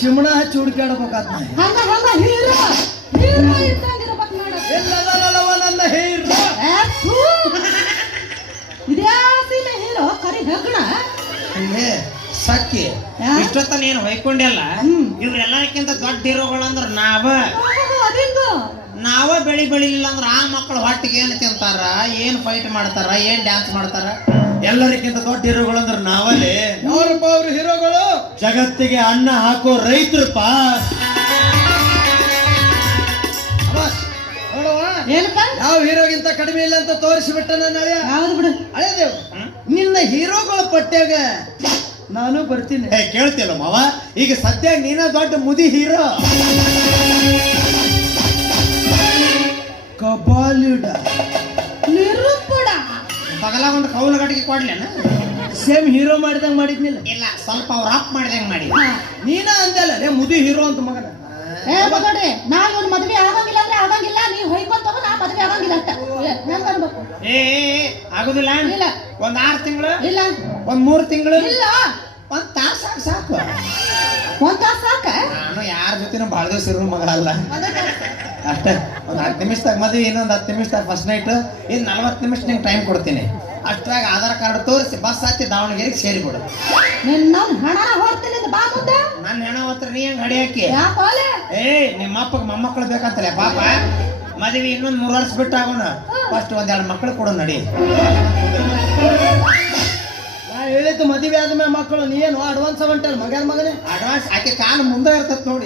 ಚಿಮಣ ಹಚ್ಚಿ ಹುಡುಕಾಡ್ಬೇಕಾದ ಹಂಗ ಹಂಗ ಹೀರೋ ಹೀರೋ ಇದ್ದಂಗಿರ್ಬೇಕು ನೋಡ ಎಲ್ಲದಲ್ಲವ ನನ್ನ ಹೀರೋ ಇದ್ಯಾ ಸೀಮೆ ಹೀರೋ ಕರಿ ಹೆಗ್ಣ ಸಕ್ಕಿ ಇಷ್ಟೊತ್ತನ ಏನು ಹೊಯ್ಕೊಂಡಿಲ್ಲ ಇವ್ರೆಲ್ಲಕ್ಕಿಂತ ದೊಡ್ಡ ಹೀರೋಗಳಂದ್ರ ನಾವ ಬೆಳಿಲಿಲ್ಲ ಅಂದ್ರ ಆ ಮಕ್ಕಳು ಹೊಟ್ಟಿಗೆ ಏನ್ ತಿಂತಾರ ಏನ್ ಫೈಟ್ ಮಾಡ್ತಾರ ಏನ್ ಡ್ಯಾನ್ಸ್ ಮಾಡ್ತಾರ ಎಲ್ಲರಿಗಿಂತ ದೊಡ್ಡ ಹೀರೋಗಳಂದ್ರ ನಾವಲ್ಲಿ ಯಾರಪ್ಪ ಅವ್ರ ಹೀರೋಗಳು ಜಗತ್ತಿಗೆ ಅನ್ನ ಹಾಕೋ ರೈತರಪ್ಪ ನೋಡವ ಏನಪ್ಪ ಯಾವ ಹೀರೋಗಿಂತ ಕಡಿಮೆ ಇಲ್ಲ ಅಂತ ತೋರಿಸಿಬಿಟ್ಟ ನನ್ನ ಹಳೆಯ ಯಾವ್ದು ಬಿಡು ಹಳೆದೇವ್ ನಿನ್ನ ಹೀರೋಗಳ ಪಟ್ಟ್ಯಾಗ ನಾನು ಬರ್ತೀನಿ ಕೇಳ್ತಿಲ್ಲ ಮಾವ ಈಗ ಸದ್ಯ ನೀನ ದೊಡ್ಡ ಮುದಿ ಹೀರೋ ಕಬಾಲಿಡ ನಿರುಪುಡ ಪಗಲ ಒಂದು ಕೌಲು ಗಟ್ಟಿಗೆ ಕೊಡ್ಲೇನ ಸೇಮ್ ಹೀರೋ ಮಾಡಿದಂಗ ಮಾಡಿದ್ನಿಲ್ಲ ಇಲ್ಲ ಸ್ವಲ್ಪ ಅವ್ರ ಆಫ್ ಮಾಡಿದಂಗ ಮಾಡಿ ನೀನ ಅಂದಲ್ಲ ಲೇ ಮುದಿ ಹೀರೋ ಅಂತ ಮಗನ ಏ ಮಗಡ್ರಿ ನಾ ಇವ್ನ ಮದ್ವೆ ಆಗಂಗಿಲ್ಲ ಅಂದ್ರೆ ಆಗಂಗಿಲ್ಲ ನೀವ್ ಹೊಯ್ಕೊಂತ ಹೋಗ ನಾ ಮದ್ವೆ ಆಗಂಗಿಲ್ಲ ಅಂತ ಹೆಂಗ ಅನ್ಬೇಕು ಏ ಆಗುದಿಲ್ಲ ಇಲ್ಲ ಒಂದ್ 6 ತಿಂಗಳು ಇಲ್ಲ ಒಂದ್ 3 ತಿಂಗಳು ಇಲ್ಲ ಒಂದ್ ತಾಸ ಸಾಕು ಒಂದ್ ತಾಸ್ ಸಾಕ ನಾನು ಯಾರ ಜೊತೆನೂ ಬಾಳ ದಿವಸ ಇರೋ ಮಗ ಅಲ್ಲ ಅಷ್ಟೇ ಒಂದ್ 10 ನಿಮಿಷದಾಗ ಮದ್ವೆ ಇನ್ನೊಂದ್ 10 ನಿಮಿಷದಾಗ ಫಸ್ಟ್ ನೈಟ್ ಇನ್ 40 ನಿಮಿಷ ನಿಂಗೆ ಟೈಮ್ ಕೊಡ್ತೀನಿ ಅಷ್ಟ್ರಾಗ ಆಧಾರ್ ಕಾರ್ಡ್ ತೋರಿಸಿ ಬಸ್ ಹತ್ತಿ ದಾವಣಗೆರೆಗೆ ಸೇರಿಬಿಡು ನಿನ್ನ ಹಣ ಹೊಡ್ತೀನಿ ಬಾ ಮುಂದೆ ನನ್ನ ಹೆಣ ಹತ್ರ ನೀ ಹೆಂಗ್ ಹಡಿ ಹಾಕಿ ಯಾಕೋಲೆ ಏ ನಿಮ್ಮ ಅಪ್ಪಗೆ ಮೊಮ್ಮಕ್ಕಳು ಬೇಕಂತಲೇ ಪಾಪ ಮದ್ವೆ ಇನ್ನೊಂದ್ 3 ವರ್ಷ ಬಿಟ್ಟು ಆಗೋಣ ಫಸ್ಟ್ ಒಂದೆರಡು ಮಕ್ಕಳು ಕೊಡು ನಡಿ ನಾ ಹೇಳಿದ್ದು ಮದುವೆ ಆದ್ಮೇಲೆ ಮಕ್ಕಳು ನೀನು ಅಡ್ವಾನ್ಸ್ ಹೊಂಟಲ್ಲ ಮಗನ ಮಗನೇ ಅಡ್ವಾನ್ಸ್ ಆಕೆ ಕಾಲ ಮುಂದೆ ಇರ್ತದ ನೋಡು